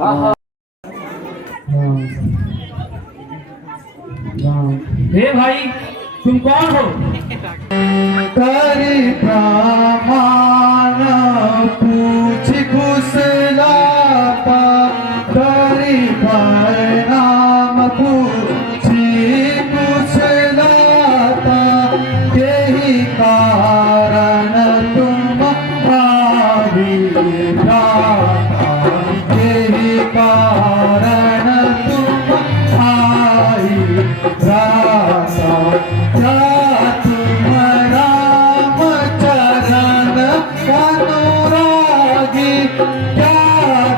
हाँ। हे भाई, तुम कौन हो? करी प्रमाण पूछ घुसलाता, करी परिणाम पूछी घुसलाता, यही कारण तुम आविर्भाता, यही कारण तुम आई राता। क्या तुम राम चरण अनुरागी, क्या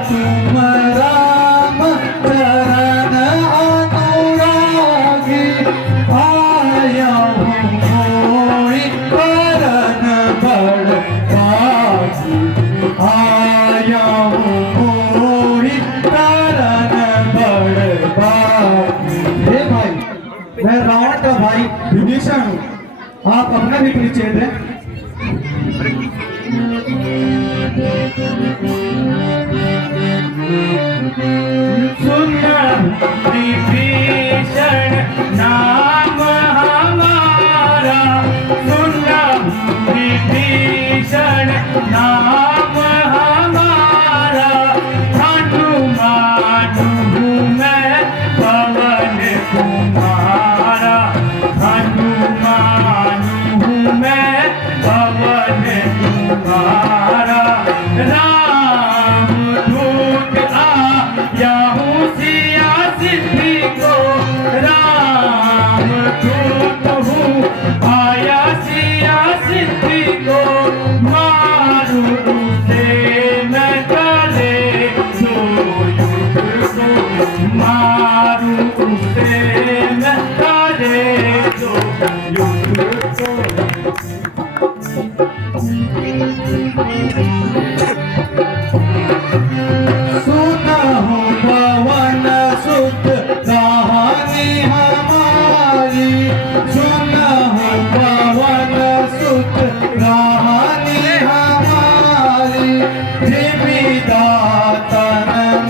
तुम राम चरण अनुरागी, आया हूँ मोहि करन बड़ भागी, आया हूँ मोहि करन बड़ भागी। हे भाई, मैं रावण का भाई विभीषण हूँ, आप अपना भी परिचय दें। सुन विभीषण नाम हमारा, सुन विभीषण नाम हमारा, हनुमान हूँ मैं पवन कुमारा, हनुमान हूँ मैं पवन कुमारा, राम दूत आया हूँ सिया सिद्धि को, राम दूत हूँ आया सिया सिद्धि को, मारू उसे मैं करे सो युद्ध को, मारू उसे मैं करे सो युद्ध को। सुना हूँ पवन सुत कहानी हमारी, सुना हूँ पवन सुत कहानी हमारी, जीविदातन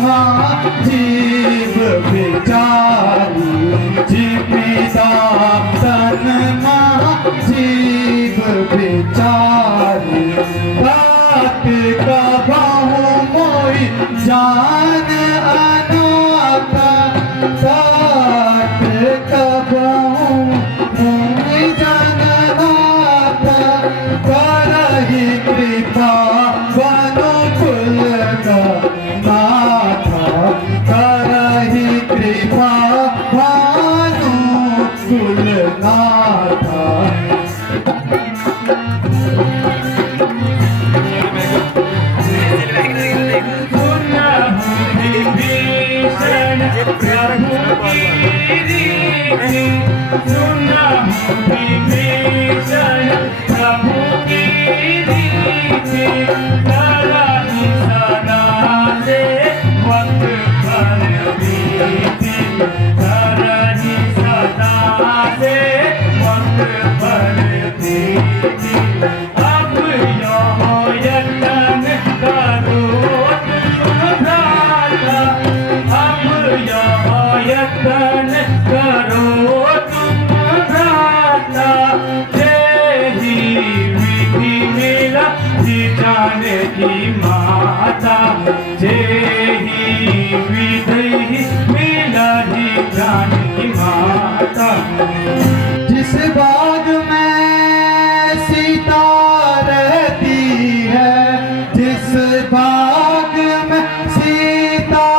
माँ जीव बेचारी, जीविदातन माँ जीव बेचारी, बात कबहु मोहि जान अनाथा, बात कबहु मोहि जान अनाथा, करहि कृपा वनुकुल का नाथा, करहि कृपा वनुकुल नाथा। विभीषण प्रभु की रीति, सुन विभीषण प्रभु की रीति, करहि सदा से वक्त पर प्रीति, करहि सदा से वक्त पर प्रीति, अब यो यतन करो यतन करो तुम भ्राता, यही विधि मेरा जाने की माता, यही विधि मेरा जाने की माता। जिस बाग में सीता रहती है, जिस बाग में सीता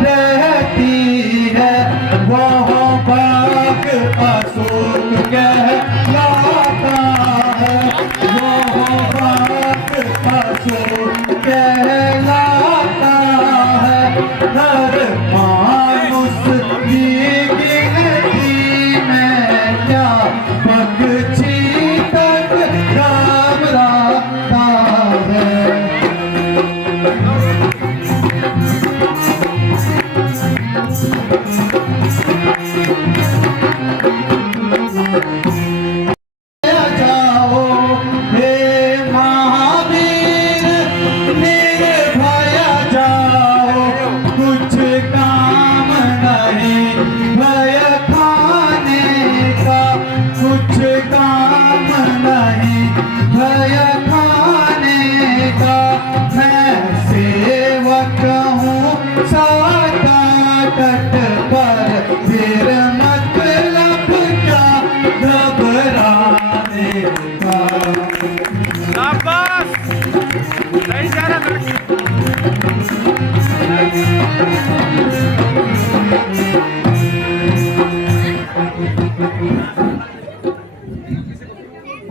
रहती है, वह बाग अशोक कहलाता है, वह बाग अशोक कहलाता है। हर मानुष की गिनती में क्या पक्षी तक घबराता है। कुछ तट पर फिर मतलब क्या घबराने का। शाबाश, सही जा रहा लड़की।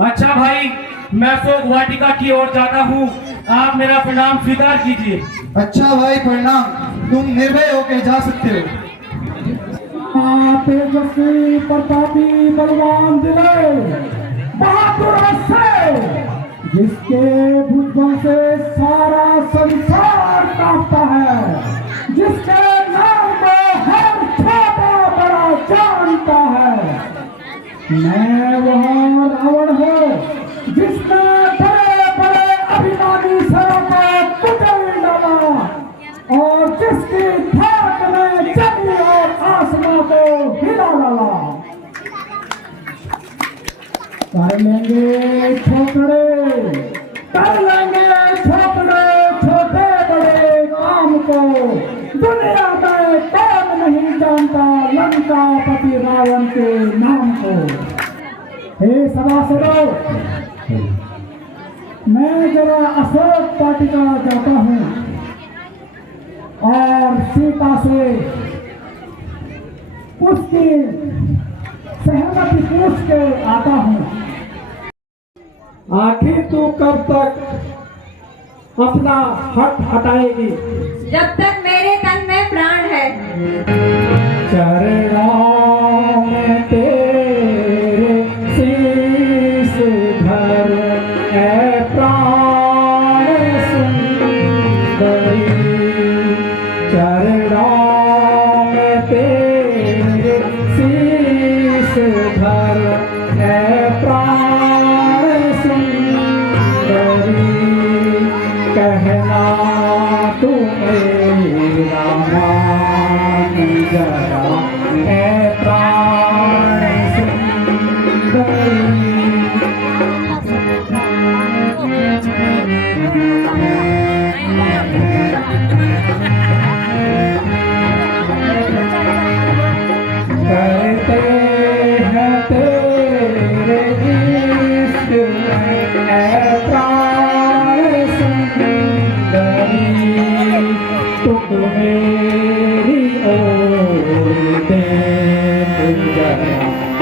अच्छा भाई, मैं शोक वाटिका की ओर जाता हूँ, आप मेरा प्रणाम स्वीकार कीजिए। अच्छा भाई प्रणाम, तुम निर्भय होके जा सकते हो। तेजस्वी प्रतापी बलवान दिले बहादुर से, जिसके भुजबल से सारा संसार कांपता है, जिसके नाम को हर छोटा बड़ा जानता है। मैं वह रावण हूँ जिसने बड़े बड़े अभिमानी सरों को कुचल डाला और जिसकी धाक में जमी और आसमां को हिला डाला। कर लेंगे छोटे छोटे बड़े काम को, दुनिया में कौन नहीं जानता लंका पति रावण के नाम को। हे सभासदों, मैं जरा अशोक वाटिका जाता हूँ और सीता से उसकी सहमति पूछ के आता हूँ। आखिर तू कब तक अपना हट हटाएगी? जब तक मेरे तन में प्राण है। चरणों में तेरे शीश धर है प्राण सुंदरी, चरणों में तेरे शीश धर है प्राण सुंदरी, कहना तू मेरा मान जरा है प्राण सुंदरी। करते हैं तेरे इश्क में ऐ प्राण सुंदरी, तुम मेरी ओर देख जरा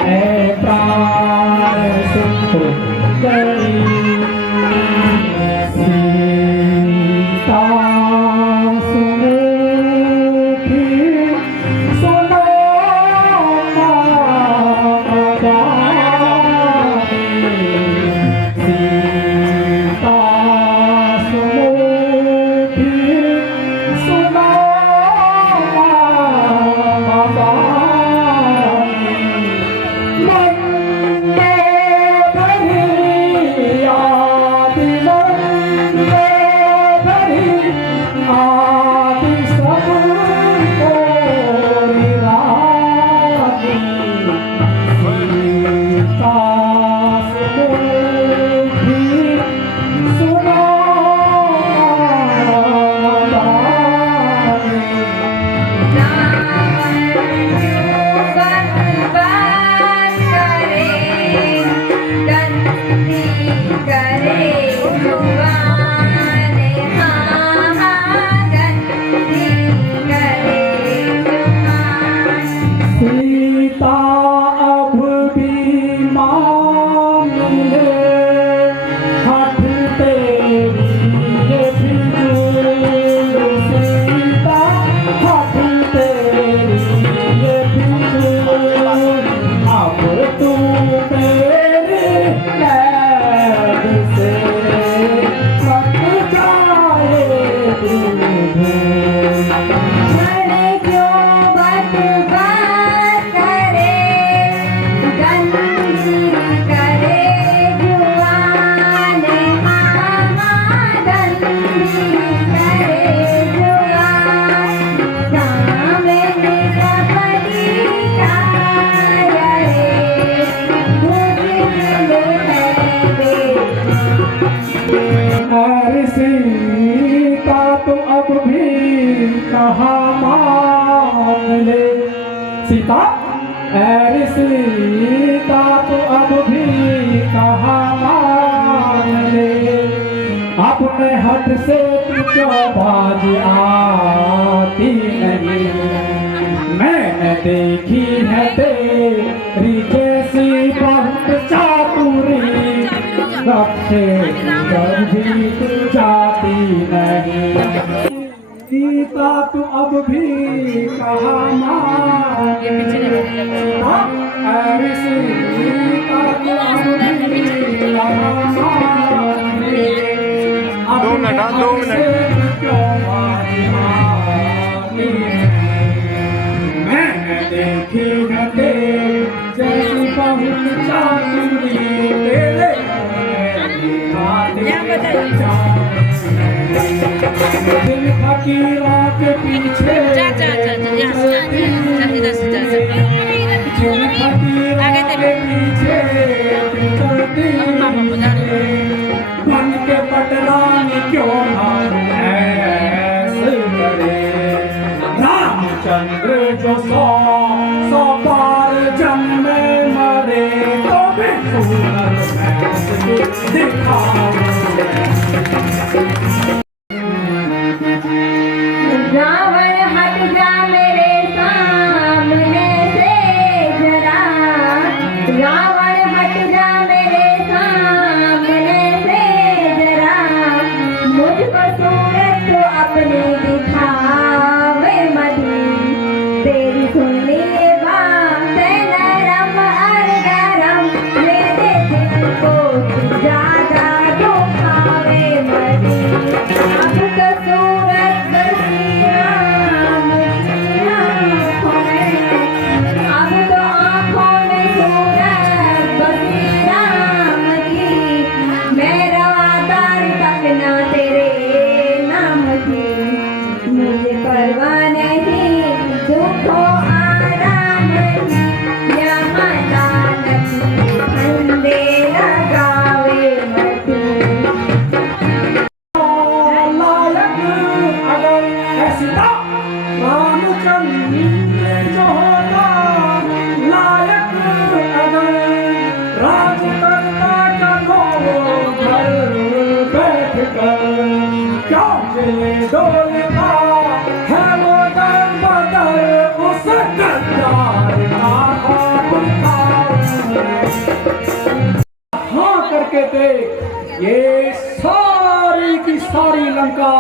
ऐ प्राण सुंदरी। सीता सुनो सीता तुम अब भी कहाँ ले। सीता, अरे सीता तो अब भी कहाँ मान ले, अपने हट से तू क्यों बाज आती नहीं। मैंने देखी है तेरी जैसी बहुत चातुरी, रक्षे भी तू जाती नहीं। सीता तू अब भी कहाँ मान ले, अरे सीता तू अब भी कहाँ मान ले, 2 मिनट, हाँ, 2 मिनट। मैंने देखी है जैसी बहुत चातुरी, तेरे दिल फकीरों के पीछे बन के पटरानी क्यों ना ऐसे करे। रामचंद्र जो 100 बार जन्मे मरे, तो भी सुंदर दिखाओ। रावण हट जा मेरे सामने से जरा, रावण हट जा मेरे सामने से जरा, मुझको सूरत तो अपनी दिखावे मधी। तेरी सुन लिए बातें नरम और गरम, मेरे दिल को ज्यादा दुखावे मधी। अब तो सूरत बसी राम की आँखों में, अब तो आँखों में सूरत बसी राम की। मेरा आधार तक ना तेरे नाम की, मुझे परवाह नहीं दुखों आराम की। यहाँ लानत फंदे लगावे मती। लायक अगर ऐसा रामचंद्र जो होता, लायक अगर राज करता चलो घर बैठ कर। क्यों चले डोलता है वो दर बदर, उस गद्दार का हाथ उठाओ। हाँ करके देख, ये सारी की सारी लंका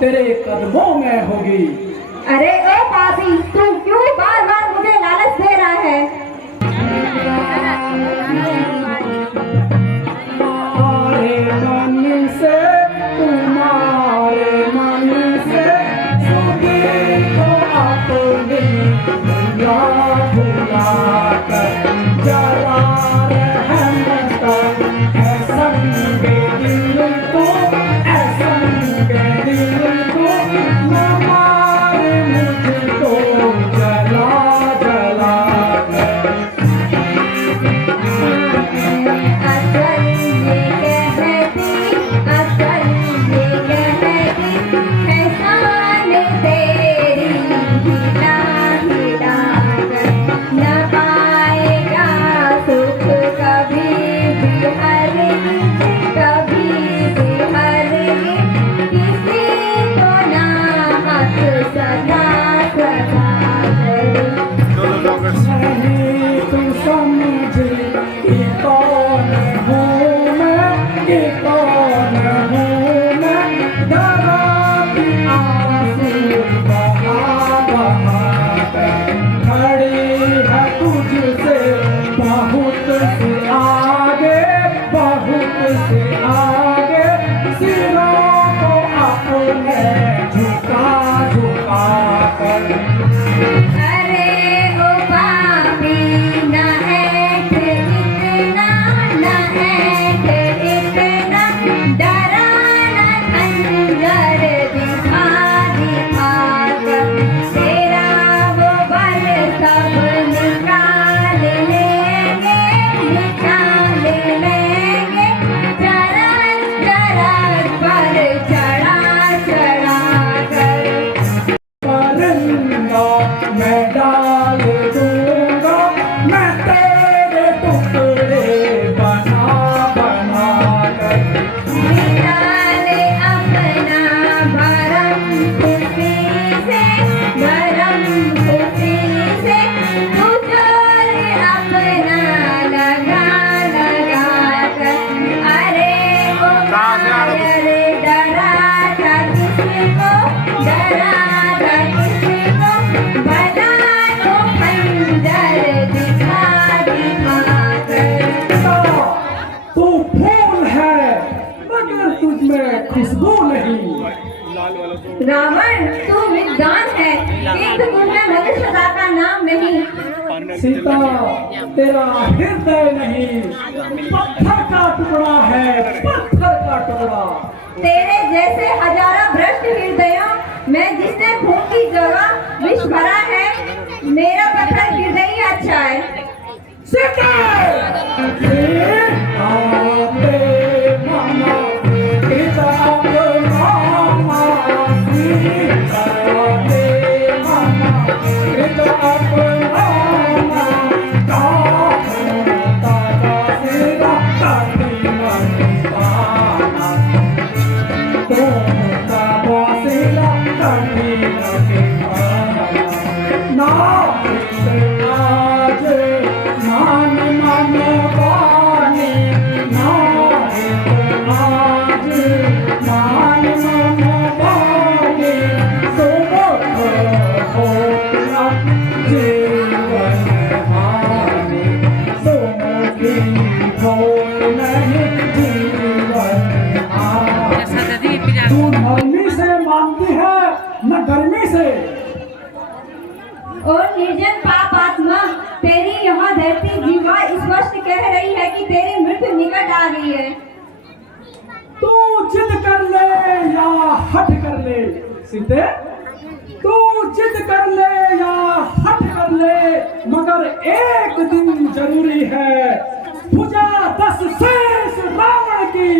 तेरे कदमों में होगी। अरे ओ पापी, तू क्यों बार बार मुझे लालच दे रहा है? तुम्हारे मन से, तुम्हारे मन से सुधी को अपनी दुनिया भुला कर जरा रहम कर। ऐसा दिल को, ऐसा दिल को, न मार मुझको दूंगा, मैं डाल दूंगा, मैं तेरे टुकड़े बना बना कर। निकाले अपना भरम खुशी से, भरम खुशी से, तू जोर अपना लगा लगा कर। अरे ओ कायर डरा था किसको, डरा था किसको, भला तो खंजर दिखा दिखा कर। तू फूल है मगर तुझमें खुशबू नहीं। रावण तू विद्वान है किंतु तुझमें मनुष्यता का नाम नहीं। सीता तेरा हृदय नहीं, पत्थर का टुकड़ा है, पत्थर का टुकड़ा। तेरे जैसे हजारों भ्रष्ट हृदयों में जिसने खून की जगह विष भरा है, मेरा पत्थर हृदय ही अच्छा है। सीता तू नरमी से मानती है न गर्मी से। और निर्जन पाप आत्मा तेरी यहाँ धरती जीवा स्पष्ट कह रही है कि तेरी मृत्यु निकट आ गई है। तू जिद कर ले या हट कर ले सीते, तू जिद कर ले या हट कर ले, मगर एक दिन जरूरी है, भुजा 10 शेष रावण की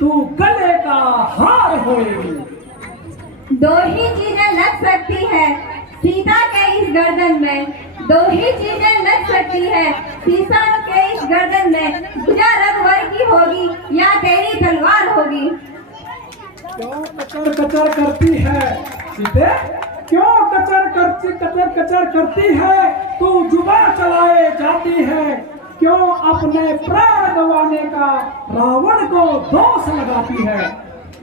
तू गले का हार होएगी। दो ही चीजें लग सकती है सीता के इस गर्दन में, दो ही चीजें लग सकती है सीता के इस गर्दन में, भुजा रघुवर की होगी या तेरी तलवार होगी। क्यों कचर कचर करती है सीते, क्यों कचर करती है, तू जुबान चलाए जाती है, क्यों अपने प्राण गंवाने का रावण को दोष लगाती है।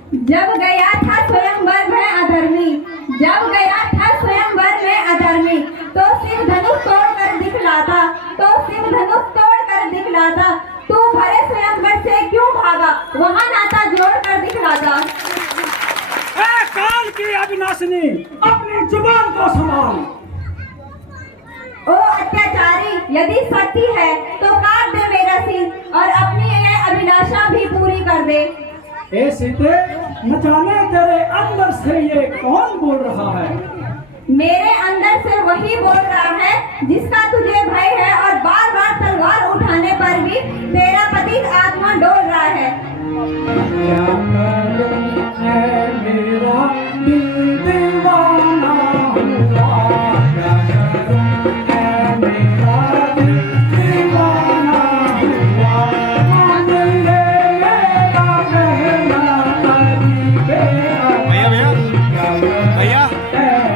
जब गया था स्वयंवर में अधर्मी, जब गया था स्वयंवर में अधर्मी, तो शिव धनुष तोड़कर दिखलाता, तो शिव धनुष तोड़कर दिखलाता, तू भरे स्वयंवर से क्यों भागा, वहाँ नाता जोड़कर दिखलाता। ए काल की अविनाशिनी, अपनी जुबान को संभाल। ओ अत्याचारी, यदि सत्य है तो काट दे मेरा सिर और अपनी ये अभिलाषा भी पूरी कर दे। ए सीते, न जाने तेरे अंदर से ये कौन बोल रहा है। मेरे अंदर से वही बोल रहा है जिसका तुझे भय है और बार बार तलवार उठाने पर भी तेरा पतित आत्मा डोल रहा है। क्या करूं है मेरा दिल दीवाना हुआ, क्या करूं है मेरा दिल दीवाना हुआ, मान ले मेरा कहना करीबे भैया भैया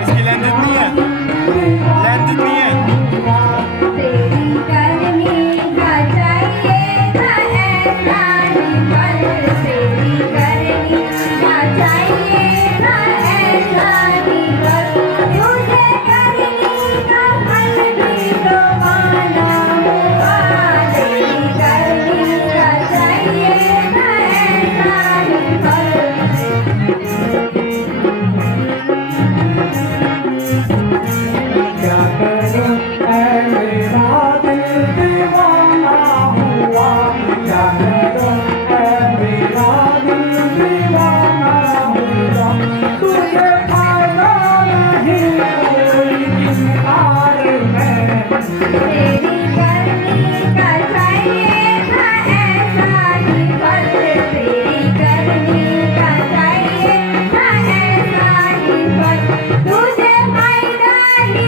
इसकी लेंथ इतनी है, लेंथ इतनी है। तेरी करनी का चाहिए था ऐसा ही बल, तेरी करनी का चाहिए था ऐसा ही बल, तुझे करनी का फल भी तो माना हुआ, तेरी करनी का चाहिए था ऐसा ही बल। क्या करूं है मेरा दिल दीवाना हुआ, क्या करूं है मेरा दिल दीवाना हुआ, तुझे फायदा नहीं कोई इनकार है। तेरी करनी का चाहिए था ऐसा ही फल, तेरी करनी का चाहिए था ऐसा ही फल, तुझे फायदा ही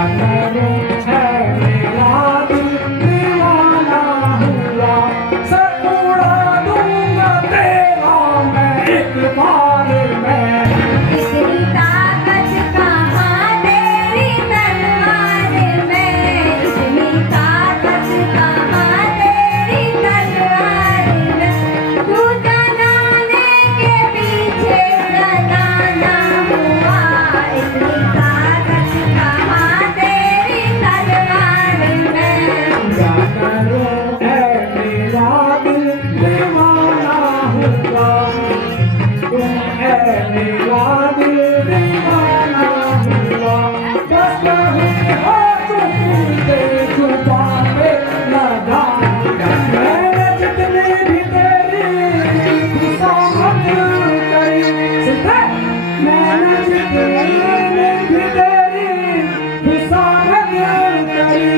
जानरो है मेरा दिल दीवाना हुआ, सब उड़ा दूंगा तेरा मैं एक बार में। इतनी ताकत कहाँ तेरी तलवार में, इतनी ताकत कहाँ तेरी तलवार में, तू जलाने के पीछे जलाना हुआ, इतनी ताकत कहाँ तेरी तलवार में। जानरो है मेरा दिल दीवाना हुआ, तुम है मेरा दिल दीवाना हुआ, बस कहीं हो तुम मुझे छुपा के लगा। मैंने जितनी भी तेरी खुशामद करी, सुनते? मैंने जितनी भी तेरी खुशामद करी,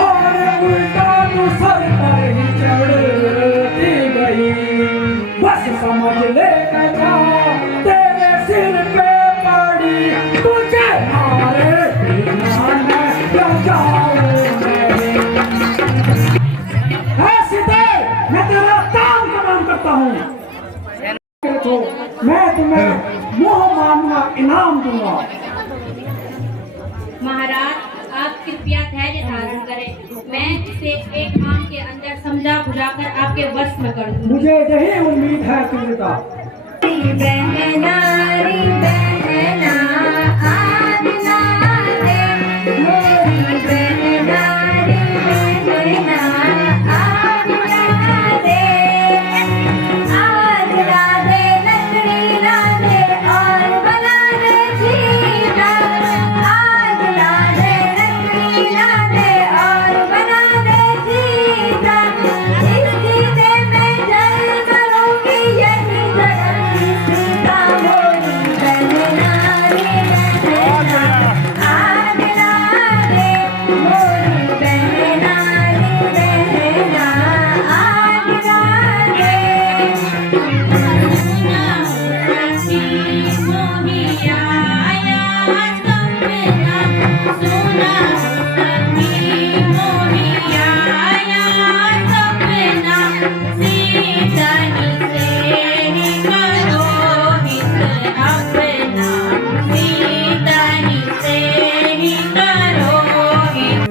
और उल्टा तू सर पर ही चढ़ती गई। बस समझ ले जा तेरे सिर पे पड़ी, तुझे मारे बिना मैं क्या जाऊं नहीं। है सीधे, मैं तेरा काम तमाम करता हूँ, तो मैं तुम्हें मुंह मांगा इनाम दूंगा। महाराज, आप कृपया धैर्य धारण करें। मैं इसे एक काम के अंदर समझा बुझाकर आपके वश में कर दूं। मुझे यही उम्मीद है तुझका। बहना रे बहना आज ना दे, मेरी बहना रे बहना आज ना दे, आज ला दे लकड़ी ला दे और बना दे सीता, आज ला दे लकड़ी ला दे और बना दे सीता, इस सीते में जल करूंगी यही जगत सीता मोरी बहना रे बहना आज ला दे, मोरी बहना रे बहना आज ला दे।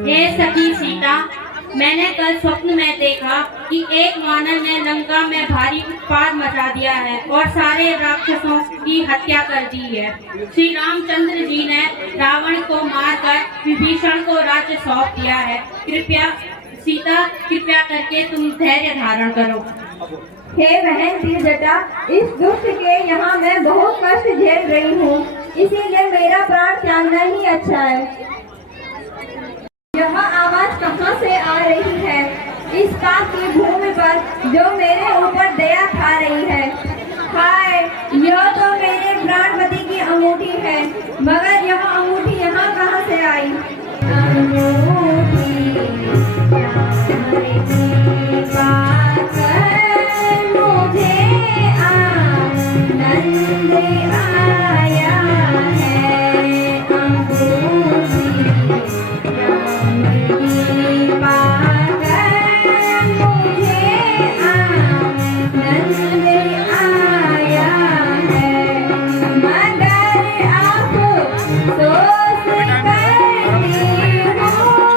हे सखी सीता, मैंने कल स्वप्न में देखा कि एक वानर ने लंका में भारी उत्पात मचा दिया है और सारे राक्षसों की हत्या कर दी है। श्री रामचंद्र जी ने रावण को मारकर विभीषण को राज्य सौंप दिया है। कृपया सीता, कृपया करके तुम धैर्य धारण करो। हे बहन त्रिजटा, इस दुष्ट के यहाँ मैं बहुत कष्ट झेल रही हूँ, इसीलिए मेरा प्राण त्यागना ही अच्छा है। यह आवाज कहाँ से आ रही है? इस पाप की भूमि पर जो मेरे ऊपर दया खा रही है। हाय, यह तो मेरे प्राणपति की अंगूठी है, मगर यह अंगूठी यहाँ कहाँ से आई? अंगूठी पाकर मुझे आनंद आया है, अंगूठी पाकर मुझे आनंद आया है, मगर अफसोस करती हूँ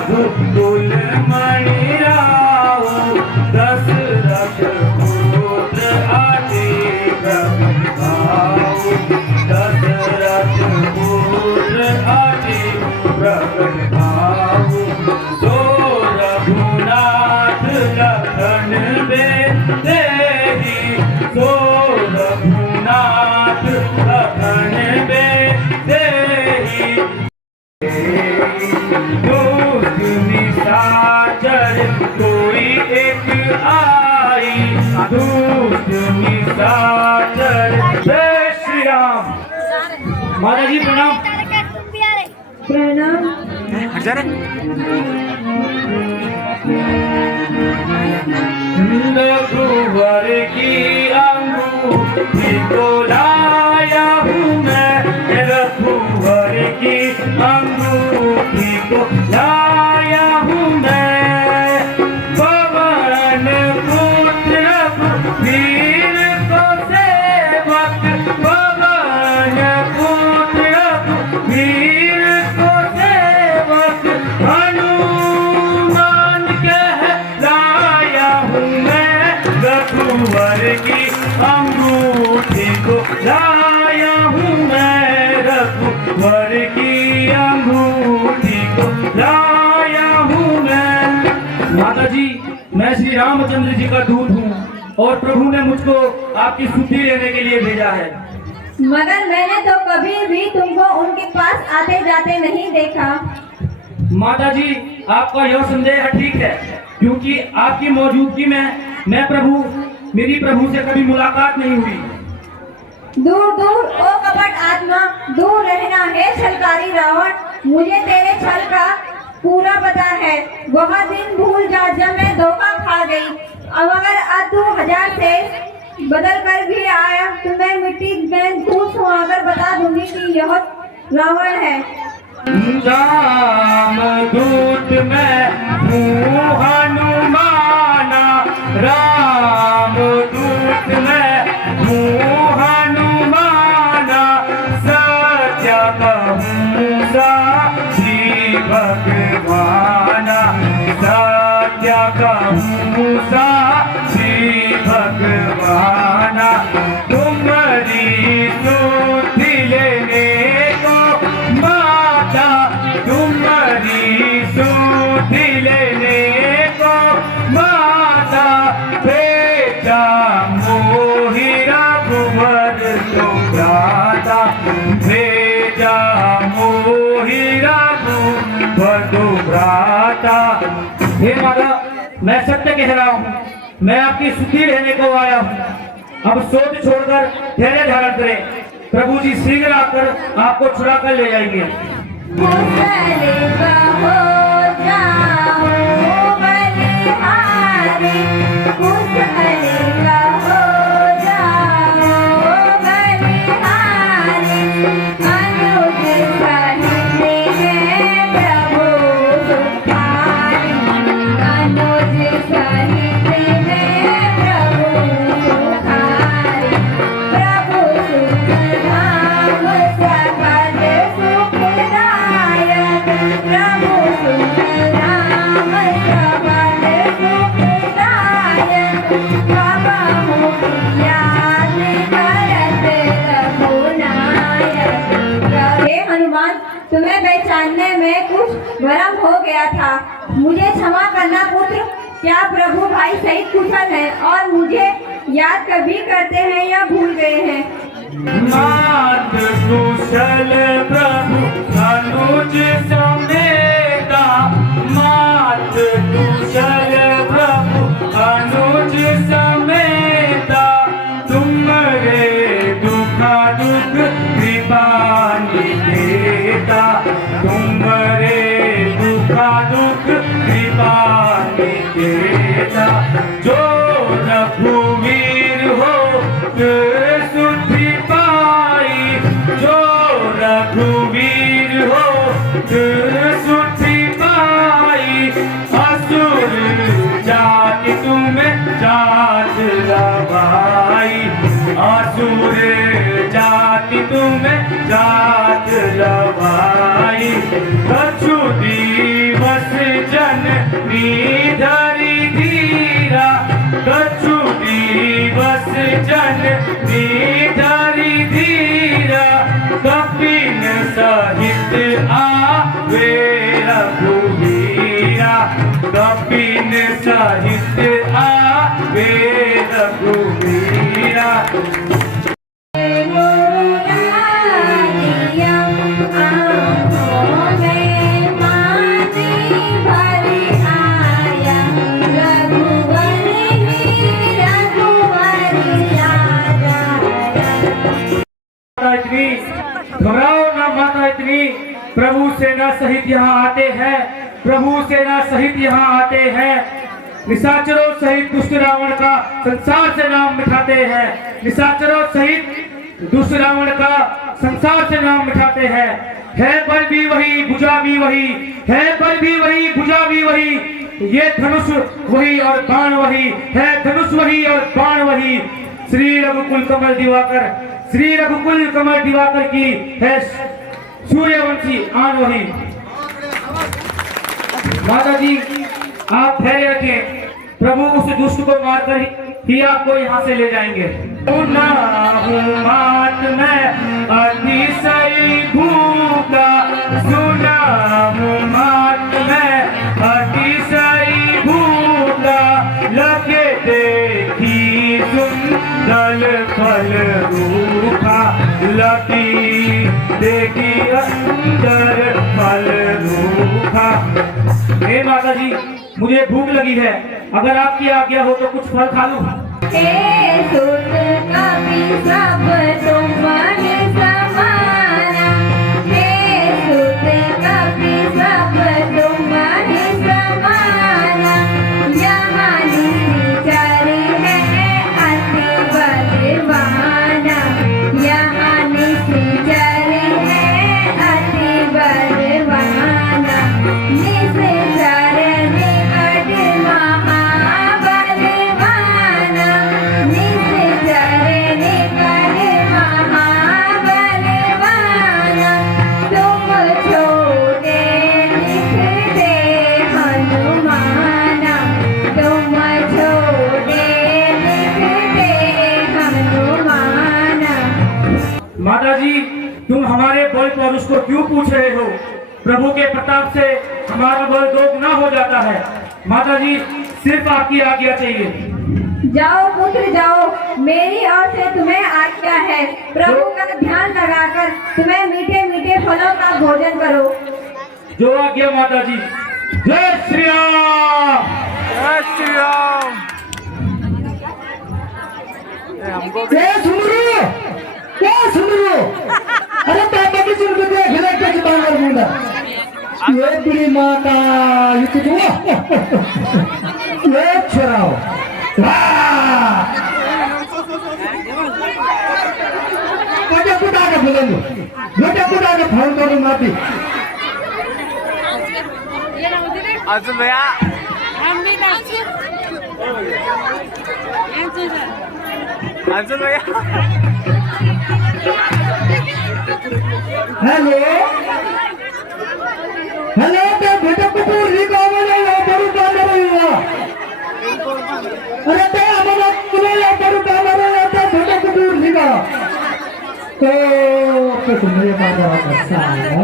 रघुकुल मणि राव दशरथ पुत्र अजीत भाव दशरथ पुत्र अजीत प्रगट भाव सो रघुनाथ लखन बेदेही सो रघुनाथ लखन बेदेही दोस्त निशाचर कोई एक आई दोस्त निशाचर जय श्री राम। माता जी प्रणाम। प्रणाम। हट जा रे। रघुवर की अंगूठी को लाया हूँ मैं रघुवर की अंगूठी को लाया हूँ मैं पवन पुत्र वीर को सेवक पवन पुत्र वीर को सेवक हनुमान कहलाया हूँ मैं रघुवर की अंगूठी को लाया हूँ मैं रघुवर की अंगूठी को लाया हूँ मैं। माता जी मैं श्री रामचंद्र जी का दूत हूँ और प्रभु ने मुझको आपकी सुधि लेने के लिए भेजा है। मगर मैंने तो कभी भी तुमको उनके पास आते जाते नहीं देखा। माता जी आपका यह संदेह ठीक है क्योंकि आपकी मौजूदगी में मेरी प्रभु से कभी मुलाकात नहीं हुई। दूर दूर ओ कपट आत्मा दूर रहना है छलकारी रावण मुझे तेरे छल का पूरा पता है। वह दिन भूल जा जब मैं धोखा खा गई। अब अगर आज 2000 से बदल कर भी आया तो मैं मिट्टी में धूल सुहाकर बता दूंगी कि यह रावण है। राम दूत मैं हूँ हनुमाना राम दूत मैं हूँ हनुमाना सत्य कहूँ साक्षी भगवाना सत्य कहूँ साक्षी भगवाना तुम्हारी सुधि लेने को माता तुम्हारी सुधि लेने को माता भेजा मोहि रघुवर तो भ्राता भेजा मोहि रघुवर तो भ्राता। हे माता मैं सत्य कह रहा हूँ मैं आपकी सुधि लेने को आया हूँ। अब सोच छोड़कर धैर्य धारण करें प्रभु जी शीघ्र आकर आपको छुड़ा कर ले जाएंगे। तुम्हें पहचानने में कुछ भ्रम हो गया था। मुझे क्षमा करना पुत्र। क्या प्रभु भाई सही कुशल है और मुझे याद कभी करते हैं या भूल गए हैं? मात कुशल प्रभु अनुज समेता मात कुशल प्रभु अनुज समेता तुम्हारे दुखा दुख कृपा निकेता तुम्हारे दुखा दुख कृपा निकेता जो रघुवीर हो सुधि पाई जो रघुवीर हो सुधि पाई असुर जाति तुम्हें जात लवाई असुर जाति तुम्हें जात लवाई कछु दिवस धरी धीरा कछु दिवस जन धरी धीरा कपिन सहित आवे रघुवीरा कपिन सहित आवे रघुवीरा घबराओ ना माता इतनी, प्रभु सेना सहित यहाँ आते हैं, प्रभु सेना सहित यहाँ आते हैं। निशाचरों सहित दुष्ट रावण का संसार से नाम मिटाते हैं, निशाचरों सहित दुष्ट रावण का संसार से नाम मिटाते हैं। है बल भी वही, भुजा भी वही, है बल भी वही, भुजा भी वही, ये धनुष वही और बाण वही है, धनुष वही और बाण वही। श्री रघुकुल कमल दिवाकर, श्री रघुकुल कमल दिवाकर की है सूर्यवंशी आन वही। माता जी आप धैर्य रखें, प्रभु उस दुष्ट को मारकर ही आपको यहाँ से ले जाएंगे। सुना हूँ मात मैं अतिशय भूखा, सुना हूँ मात मैं अतिशय भूखा, लगे देखी सुंदर फल रूखा, लगी देखी अंदर फल रूखा। हे माता जी मुझे भूख लगी है, अगर आपकी आज्ञा हो तो कुछ फल खा लूं। हे सुत कवि सब तुम्हारे समाना, हे सुत कवि सब तुम्हारे समाना, यहाँ निश्चर है अति बलवाना, यहाँ निश्चर है अति बलवाना, निश्चर निकट महाबलवाना, निश्चर निकट महाबलवाना, तुम छोटे दिखते हनुमाना, तुम छोटे दिखते हनुमाना। माता जी तुम हमारे बल पौरुष को क्यों पूछ रहे हो? प्रभु के प्रताप से हमारा बल दोगुना हो जाता है। माता जी सिर्फ आपकी आज्ञा चाहिए। जाओ पुत्र जाओ, मेरी ओर से तुम्हें आज्ञा है, प्रभु का ध्यान लगाकर तुम्हें मीठे मीठे फलों का भोजन करो। जो आज्ञा माता जी। जय श्री राम। जय श्री राम। क्या सुन रहे हो? अरे पापा की सुन के खिला के बांगर मुंडा ये बुरी माता ये तो ये छोराओ बेटा कुटा के बोलेंगे, बेटा कुटा के फोन करो माती। अर्जुन भैया अर्जुन भैया हेलो हेलो ते बेटा कुकुर री गावे ले बरु गावे रे अरे ते हमरा कुले ले बरु गावे रे ते बेटा कुकुर री गा तो तुम्हारे बात अच्छा है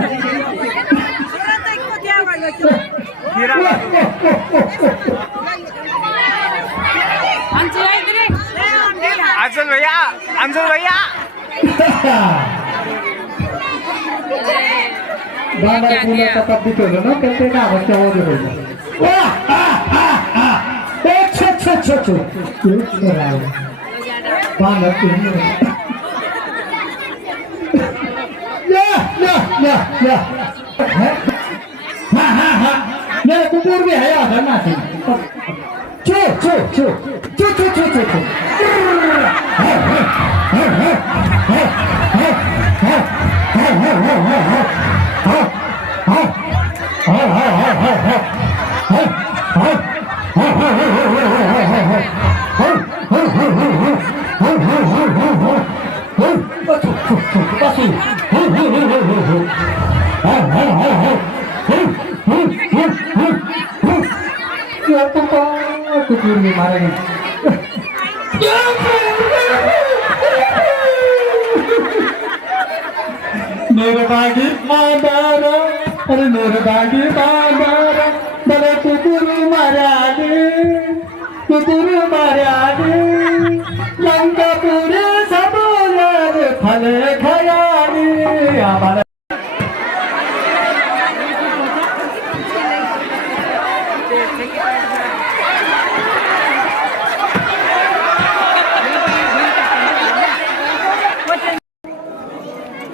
अर्जुन भैया बाबा पूरा तब भी तो ना कहते ना बच्चा हो गया वाह अच्छा बाबा तुम या हाँ ये कुकुर भी है यार ना थी चो कुकुर भी मारेंगे। मेरे बागी मांदारा, अरे मेरे बागी मांदारा, बड़े कुकुर मारा दे, लंका पूरे सब फले खयाली हमारे।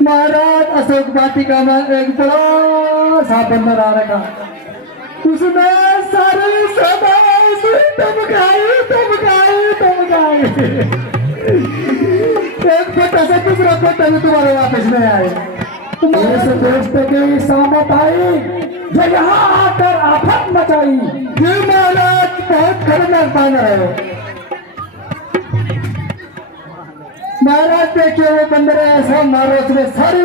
महाराज अशोक वाटिका में एक बड़ा सा बंदर आ रखा, उसने सारी सदाई सुई धमकाई। एक फोटा से दूसरा फोटा में तुम्हारे वापस नहीं आए। तुम्हारे से दोस्त की सामत आई जो यहाँ आकर आफत मचाई। ये महाराज बहुत खतरनाक बानर है। महाराज देखिए वो बंदर ऐसा मारो, उसने सारी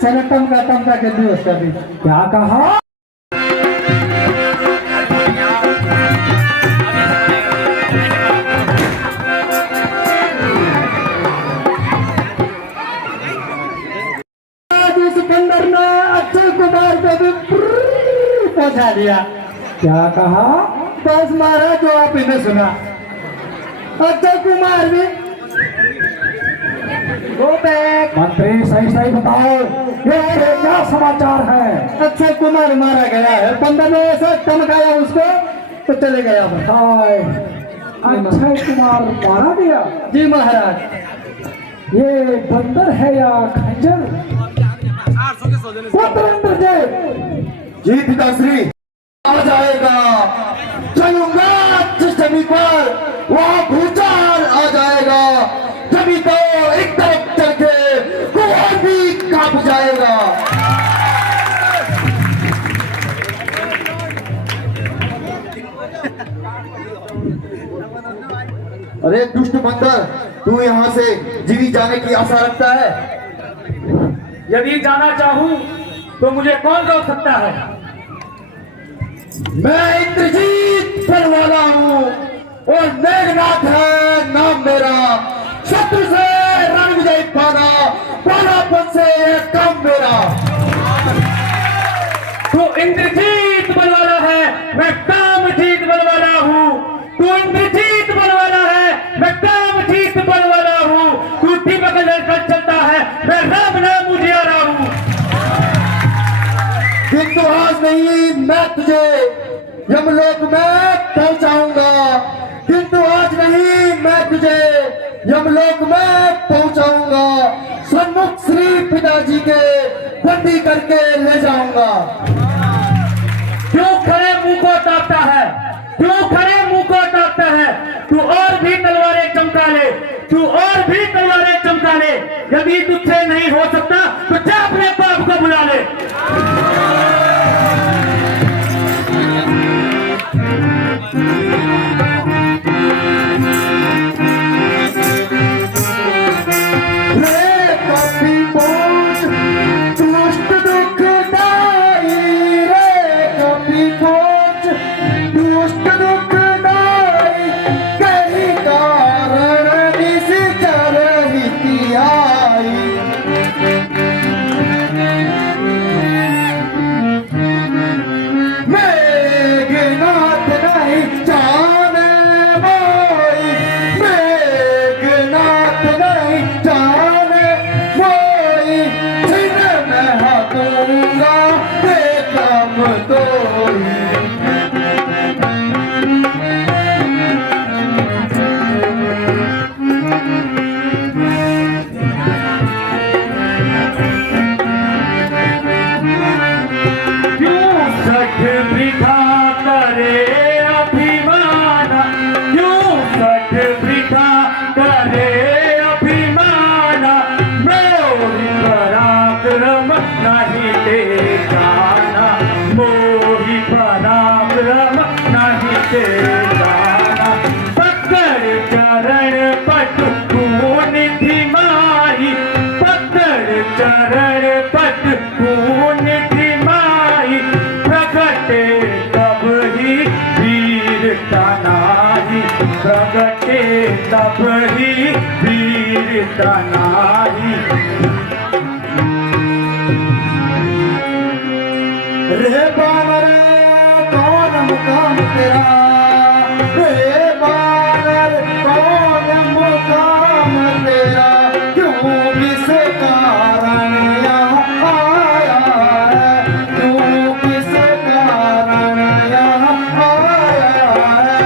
सनटम का तमका के दी उसका भी। क्या कहा? उस बंदर ने अक्षय कुमार को भी पहुंचा दिया। क्या कहा? बस महाराज जो आप इन्हें सुना, अक्षय कुमार भी मंत्री सही बताओ ये क्या समाचार है? अक्षय कुमार मारा गया है, बंदर ने ऐसा धमकाया उसको तो चले गया। बताए अक्षय कुमार मारा गया? जी महाराज। ये बंदर है या खंजर? जी पिताश्री। आ जाएगा, चलूंगा जिस जमीन पर वहाँ भूचाल आ जाएगा। जमी तो एक तरफ चल के कुआं भी कांप जाएगा। अरे दुष्ट बंदर, तू यहाँ से जीवित जाने की आशा रखता है? यदि जाना चाहूं तो मुझे कौन रोक सकता है? मैं इंद्रजीत बनवाला हूँ और मेघनाथ है नाम मेरा। शत्रु से रण विजय पाना, पानापन से यह काम मेरा। तू इंद्रजीत बनवाला है, मैं कामजीत बनवाला हूँ। तू इंद्रजीत बनवाला है, मैं कामजीत बनवाला हूँ। तू दीपक लड़कर चलता है, मैं राम नाम उजियारा हूँ। किंतु आज नहीं मैं तुझे यमलोक में पहुंचाऊंगा। किंतु आज नहीं मैं तुझे यमलोक में पहुंचाऊंगा। सन्मुख श्री पिताजी के बंदी करके ले जाऊंगा। क्यों खड़े मुंह को ताकता है? क्यों खड़े मुंह को ताकता है? तू और भी तलवारें चमका ले, तू और भी तलवारें चमका ले। यदि तुझसे नहीं हो सकता तो जा अपने बाप को बुला ले। तब ही वीरता नारी। रे बानर कौन मुकाम तेरा, रे बानर कौन मुकाम तेरा, क्यों किस कारण यहाँ आया है, क्यों किस कारण यहाँ आया है।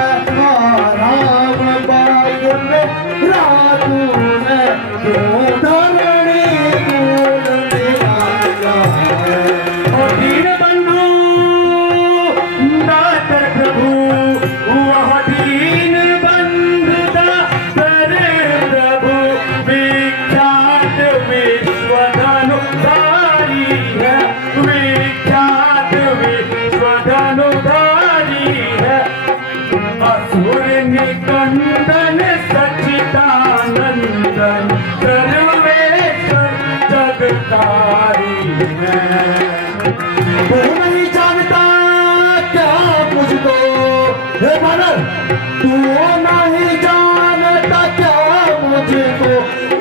राम बाग में रातू ने क्यों धरणी दूध दिलाया है। और दीन बंधु दातर प्रभु, वह दीन बंधु दातर प्रभु, विख्यात विश्वधनुधारी है, विख्यात विश्वधनुधारी है। असुर निकंदन सच्चिदानंदन सर्वेश्वर जगतारी है। तू नहीं जानता क्या मुझको, हे बानर तू नहीं जानता क्या मुझको,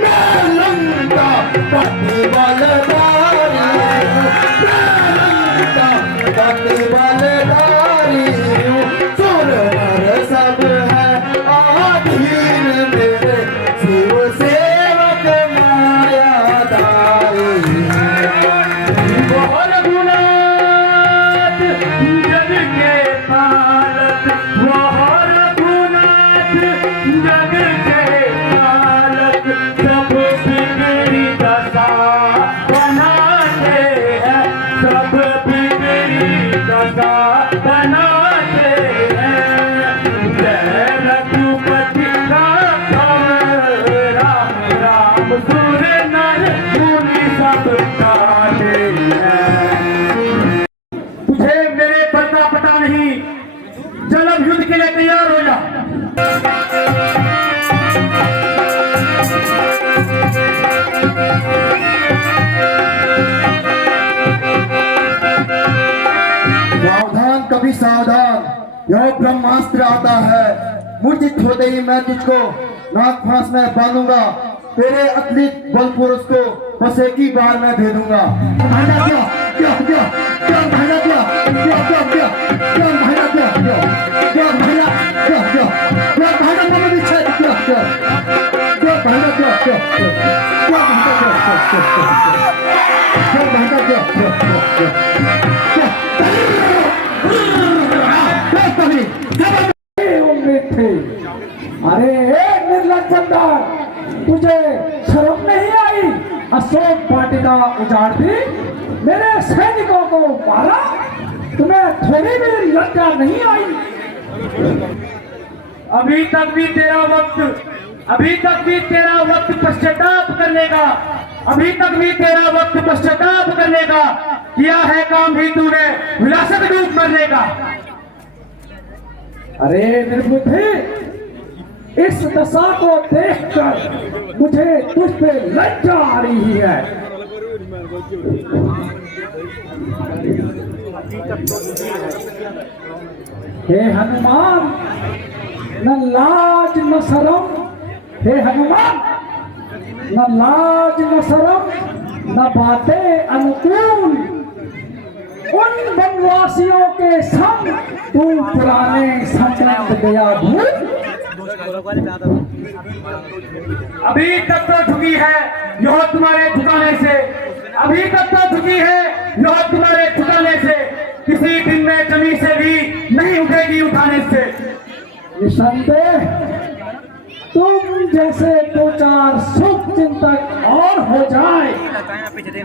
मैं लंका पति बलधारी हूँ, मैं लंका पति बलधारी हूँ। सुर नर सब है आधीन मेरे, शिव सेवक मायादारी है। और रघुनाथ जग के पालक, और रघुनाथ जग के पालक, सब बिगड़ी दशा बनाते हैं, सब बिगड़ी दशा बनाते हैं। जय रघुपति राम राम, राम सुर नर मुनि सब काटे हैं। तुझे मेरे पर का पता नहीं, चल अब युद्ध के लिए तैयार हो जा। सावधान कभी सावधान, यह ब्रह्मास्त्र आता है। मूर्छित होते ही मैं तुझको नाग फांस में बांधूंगा, तेरे अतलित बल पुरुष को बस एक ही बार में भेदूंगा। भागा क्या क्या क्या क्या भागा क्या क्या क्या क्या क्या भागा क्या क्या क्या भागा क्या क्या क्या भागा बाबा पीछे क्या क्या क्या भागा क्या क्या क्या भागा क्या क्या क्या भागा क्या क्या क्या उम्मीद थी। अरे निर्लज बंदर, तुझे शर्म नहीं आई? अशोक वाटिका उजाड़ दी, मेरे सैनिकों को मारा, तुम्हें थोड़ी भी लज्जा नहीं आई? अभी तक भी तेरा वक्त पश्चाताप करने का, अभी तक भी तेरा वक्त पश्चाताप करने का। किया है काम भी तूने विरासत डूब मरने का। अरे निर्बुद्धि, इस दशा को देखकर मुझे तुझ पे लज्जा आ रही है। हे हनुमान, न लाज न शरम, हे हनुमान, न लाज न शरम, न बातें अनुकूल, उन वनवासियों के संग तू पुराने संबंध गया भूल। अभी तक तो झुकी है यह तुम्हारे झुकाने से, अभी तक तो झुकी है यह तुम्हारे झुकाने से, किसी दिन में जमीन से भी नहीं उठेगी उठाने से। निसंदेह तुम जैसे दो चार शुभ चिंतक और हो जाए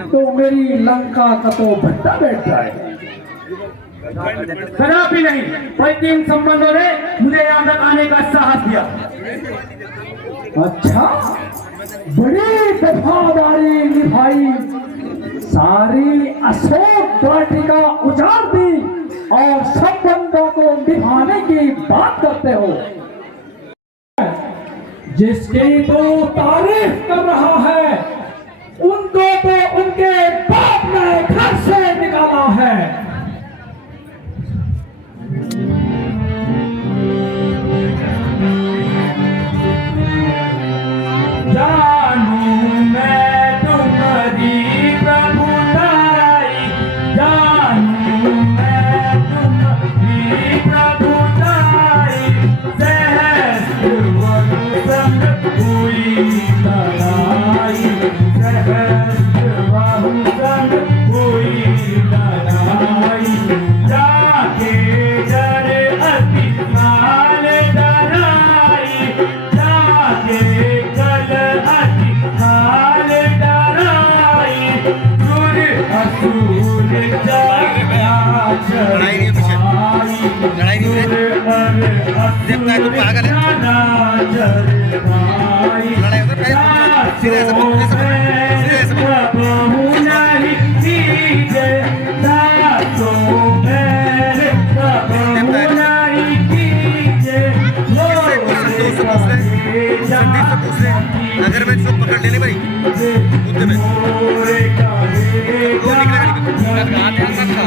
तो मेरी लंका का तो भट्टा बैठ जाए। कदापि नहीं, बल्कि इन संबंधों ने मुझे यहाँ तक आने का साहस दिया। अच्छा, बड़ी वफादारी निभाई, सारी अशोक वाटिका उजाड़ दी और संबंधों को निभाने की बात करते हो। जिसकी तो तारीफ कर रहा है उनको तो उनके बाप ने घर से निकाला है। देखता है तो पागल है। लड़ाई होगा पहले सीधे ऐसे बोल, ऐसे बोल, सीधे ऐसे बोल। अगर मैं इसको पकड़ लेने भाई मुद्दे में तो निकलेगा मुद्दा है ना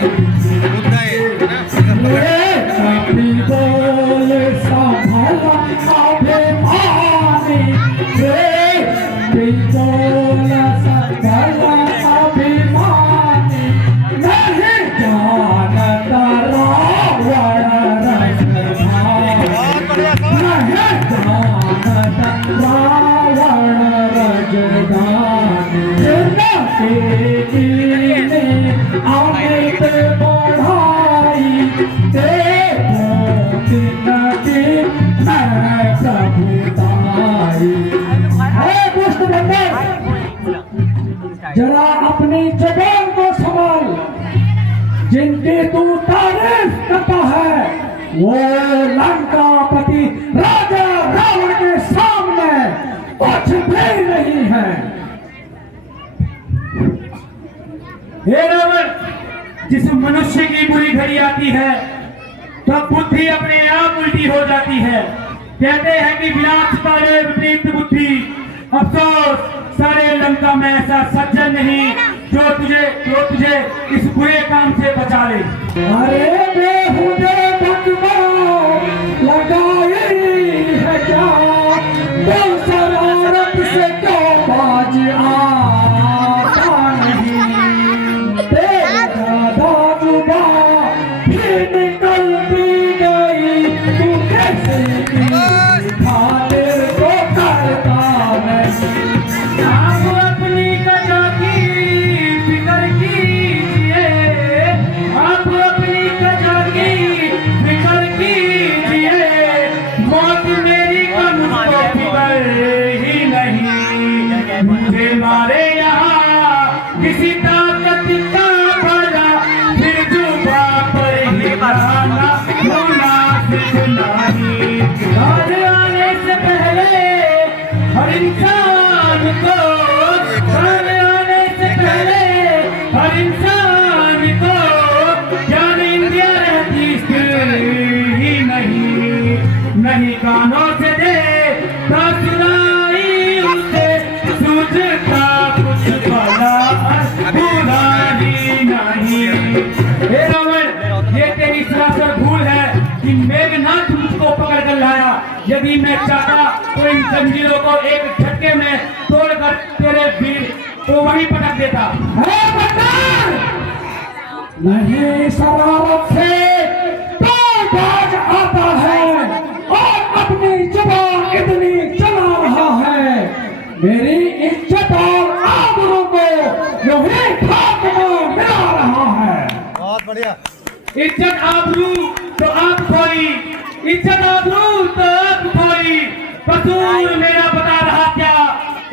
जरा अपनी जबान को संभाल। जिनकी तू तारीफ करता है वो लंकापति राजा रावण के सामने कुछ भी नहीं है। हे रावण, जिस मनुष्य की बुरी घड़ी आती है तो बुद्धि अपने आप उल्टी हो जाती है। कहते हैं कि विनाश काले विपरीत बुद्धि। अफसोस सारे लंका में ऐसा सज्जन नहीं जो तुझे इस बुरे काम से बचा ले। अरे बेहुदे भगवान लगाई है क्या तो शरारत से क्यों बाज आता नहीं। तेरा जुबा भी निकलती गई तू कैसे खातिर को करता नहीं। आप अपनी कजा की फिक्र कीजिए, आप अपनी कजा की फिक्र कीजिए। मौत मेरी कम को फिक्र ही नहीं। मुझे मारे यहाँ किसी ताकत का बड़ा, फिर जुबा पर ही बहाना मुनासिब नहीं। घर आने से पहले हर इंसान को, घर आने से पहले हर इंसान को ज्ञान इंदिया रहती ही नहीं कानों से दे सुनाई उसे सूझता कुछ भला बुरा ही नहीं। हे रावण, ये तेरी सरासर भूल है कि मेघनाथ मुझको पकड़ कर लाया। यदि मैं चाहता तो इन जंजीरों को एक झटके में तोड़कर तेरे वीर को वहीं पटक देता। नहीं शरारत से तो बाज आता है और अपनी जुबान इतनी चला रहा है। मेरी इज्जत और आबरू को यूं ही खाक में मिला रहा है। बहुत बढ़िया। इज्जत आबरू तो आप खोई, इज्जत आबरू तो आप खोई। कसूर मेरा बता रहा क्या,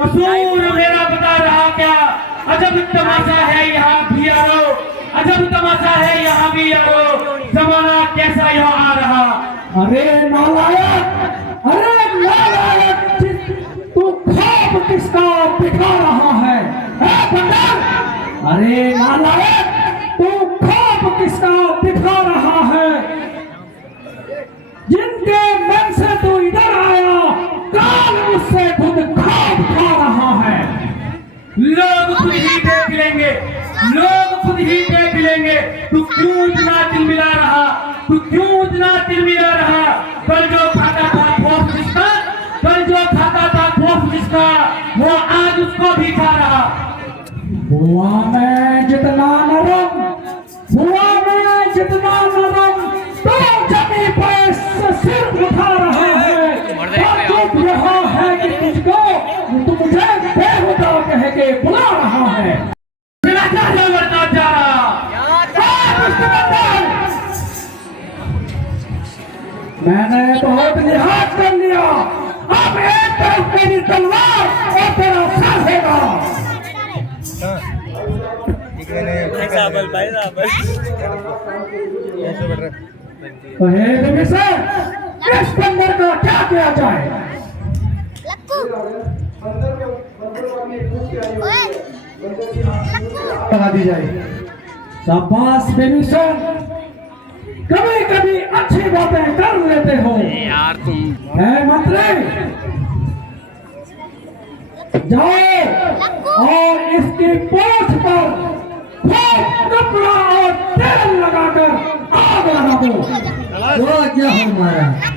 कसूर मेरा बता रहा क्या। अजब तमाशा है यहाँ भी यारो, अजब तमाशा है यहाँ भी यारो। जमाना कैसा यहाँ आ रहा। अरे नालायक, अरे नालायक, तू ख्वाब किसका दिखा रहा है बंदर? अरे नालायक, तू ख्वाब किसका दिखा रहा है? जिनके मन से तू इधर आया काल उससे खुद ख्वाब खा रहा है। लोग खुद ही देख लेंगे, लोग खुद ही देख लेंगे। तू क्यों इतना तिलमिला रहा, तू क्यों इतना तिलमिला रहा। कल जो खाता था खौफ जिसका, कल जो खाता था खौफ जिसका, वो आज उसको भी खा रहा। हुआ मैं जितना नरम, हुआ मैं जितना नरम, तो जमी पर से सिर उठा रहा है। चुप रहा है कि तुझको, तू मुझे बेहुदा कह के बुला रहा है। मेरा क्या बढ़ता जा रहा। मैंने बहुत लिहाज कर लिया। अब एक तरफ मेरी तलवार और तेरा सर होगा। ठीक है, तो हे विभीषण, इस बंदर का क्या किया जाए? लगा दी जाए। शाबाश विभीषण, कभी कभी अच्छी बातें कर लेते हो। यार तुम है मंत्री, जाओ और इसकी पूंछ पर खूब कपड़ा और तेल लगाकर आग लगा दो। जो आज्ञा हो महाराज।